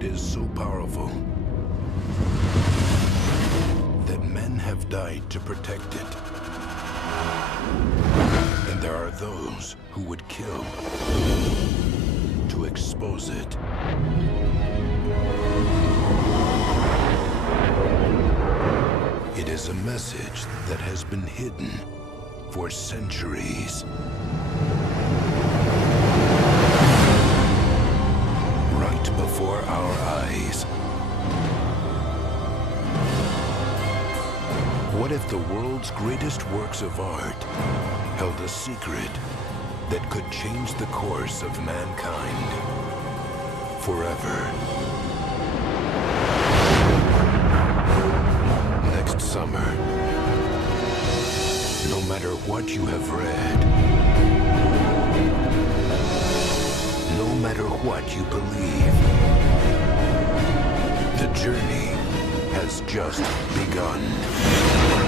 It is so powerful that men have died to protect it. And there are those who would kill to expose it. It is a message that has been hidden for centuries. Right before our eyes. What if the world's greatest works of art held a secret that could change the course of mankind forever? Next summer, no matter what you have read, no matter what you believe, the journey has just begun.